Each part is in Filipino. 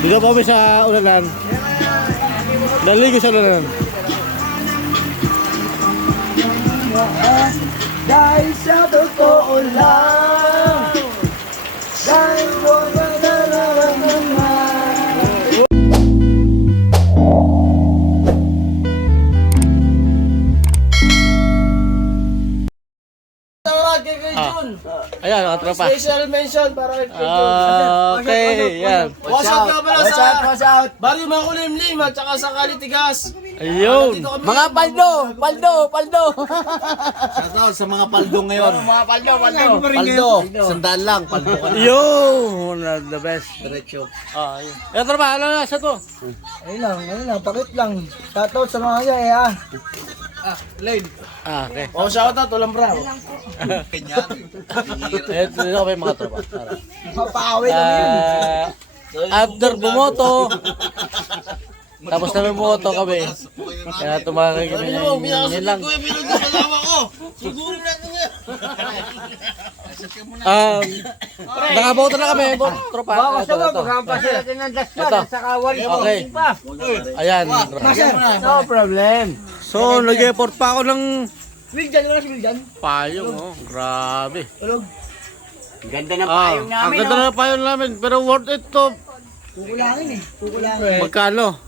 Dito po kami sa ulanan. Naligo sa ulanan. Dahil sa totoo lang, dahil mo na nararamdaman. Tawag kay Kuya Jun. Ayan, mga tropa. Special mention para kay Kuya Jun. Okay, yan. Watch out nga pala sa Barrio Makulimlim at saka sa Kalitigas. Ayun. Mga paldo. Shoutout sa mga paldo ngayon. Mga paldo. Paldo. Sandaan lang. Paldo ka na. Yun. The best. Diretso. Ayun. Yan, tropa. Ano na sa to? Ayun lang, pakit lang. Shoutout sa mga kaya. Lane. Okay. Oh, shoutout, walang bra. Ganyan. Ito kami mga tropa. Mapaaway kami yun. After bumoto, tapos namin bumoto kami. Kaya tumakay kami ng yun lang. Siguro na ito nga. Nakaboto na kami, tropa. Ito. natin ng daspan, Ito. sa kawal. Okay. Ayan. No problem. So, nag-effort pa ako ng Wiljan, ano si Wiljan? payong. Oh. Grabe. Tulog. Ganda ng Ang ganda na payong namin. Pero worth it to. Kukulangin eh. Magkano?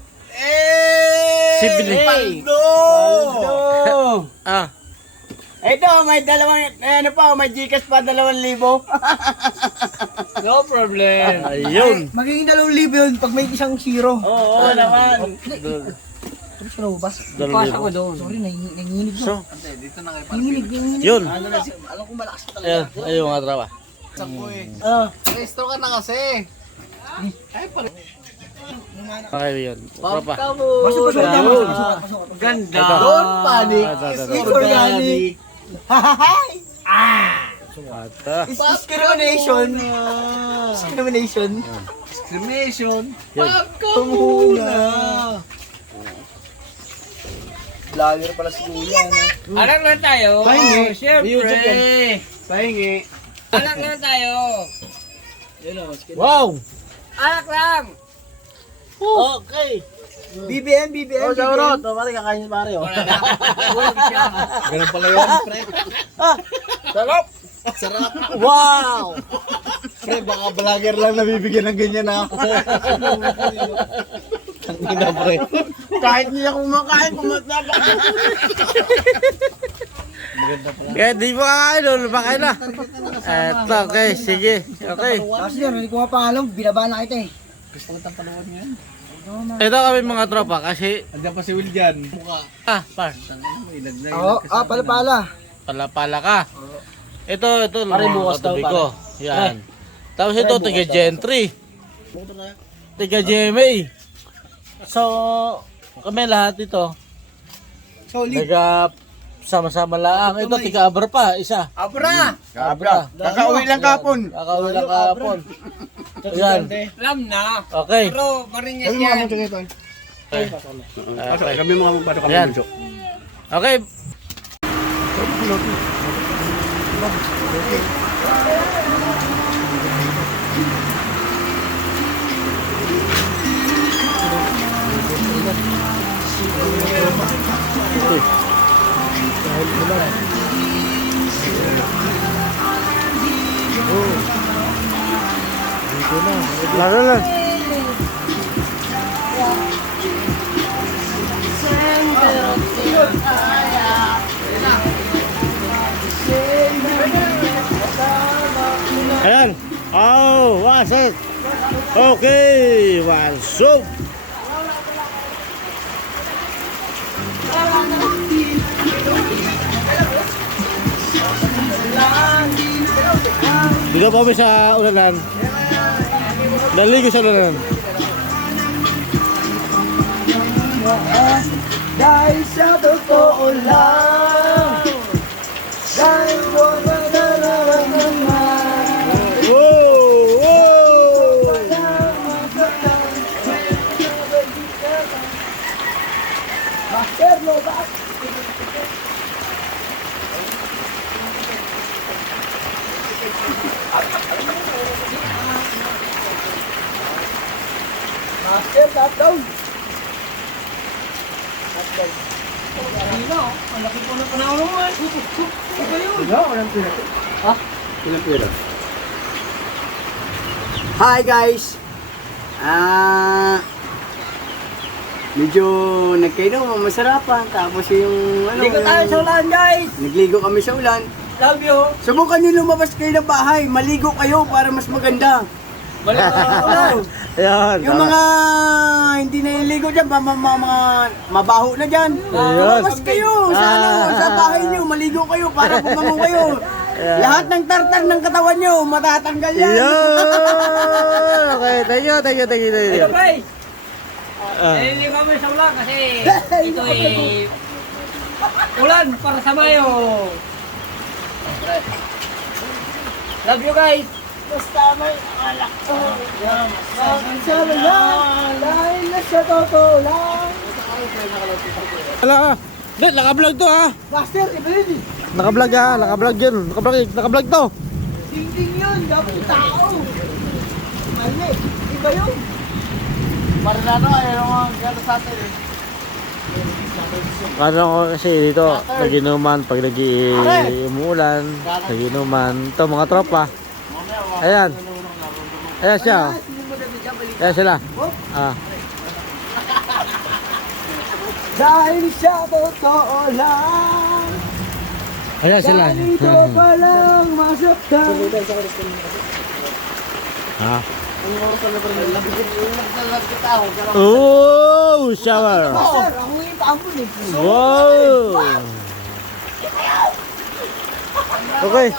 Sibili. Paldo! Ah. Ito, may dalawang, may Gcash pa 2,000. No problem. Ayun. Magiging 2,000 yun pag may isang zero. Oo naman. Tapos na ba? Pasa ko doon. Sorry, nanginginig na. So, Dito na kayo. Nanginginig. yun. Alam ko malakas pa talaga. Ayun mga tropa. Sakpo eh. Ah. Restro ka na kasi. Ay, pala. Okay, yun. Tropa. Pasok. Ganda. Ito. Don't panic. Ito. It's organic. Ata. Discrimination. Discrimination. Yun. Pagkamuna. Vlogger pala si Kuya. Anak lang tayo. Pahingi. Siyempre. Pahingi. Anak lang tayo. Wow! Anak lang. Okay. BBM. Oh, Jaurot. Pare, kakain si Mario. Wala na. Tulog siya. Ganun pala yun, pre. Sarap. Sarap. Wow! Pre, baka vlogger lang nabibigyan ng ganyan ako. Ang ina, pre. Kahit hindi ako kumakain, kumatapa. Kaya di ba kakain, lumakain na. Eto, okay, sige. Okay. Kasi yan, hindi ko nga pangalan, binaba na kita eh. Gusto ko itang palawan ngayon. Ito kami mga tropa kasi... Andiyan pa si Wiljan. Mukha. Par. Pala. Palapala ka. Ito, Pare, bukas daw, katabi ko. Yan. Tapos ito, tiga Gentry. Tiga GMA. So, kami lahat ito. Solid. Sama-sama lang. Ito, tiga Abra pa, isa. Abra. Abra. Kakauwi lang kapon. Kakauwi lang kahapon. Yan. Alam na. Okay. Pero marinyas yan. Okay. Kami mga bato kami. Yan. Okay. Lalo lang. Ayan. Oh, wasok. Okay, wasok. Dito po kami sa ulanan. Naligo sa ulanan. Dahil sa totoo lang, dahil mo na nararamdaman. Wow! Master, no ba? Master, top down. Malaki po na panahon mo eh. Iba yun. Wala, walang pira. Ha? Walang pira. Hi guys! Medyo nagkainom, masarapan. Tapos yung ano... Ligo tayo sa ulan guys. Nagligo kami sa ulan. Love you. Subukan nyo lumabas kayo ng bahay. Maligo kayo para mas maganda. Balik tayo sa ulan. Ayan. Yung mga hindi naliligo dyan, mga mabaho na dyan. Lumabas kayo sa, sa bahay nyo. Maligo kayo para bumango kayo. Lahat ng tartar ng katawan nyo, matatanggal yan. Yun! Okay, thank you. Ito guys. Ah. Hindi kami sa ulan kasi ito eh ulan para sa Mayo. Love you guys. Basta may alak ko. Sabi lang, dahil na sa totoo lang. Wala ka. Hindi, naka-vlog to ha. Master, iba yun eh. Naka-vlog ha. Naka-vlog yun. Naka-vlog to. Ding-ding yun, dapat tao. Mali, iba yun. Para na ano, ayaw mga gano'n sa atin eh. Ano ko kasi dito, naginuman pag nag-iumulan, naginuman. Ito mga tropa. Ayan. Ayan siya. Ayan sila. Ah. Dahil sa totoo lang. Ayan sila. Ganito pa lang masaktan. Ah. Oh, shower. Master, ako yung paambun eh. Wow. Okay.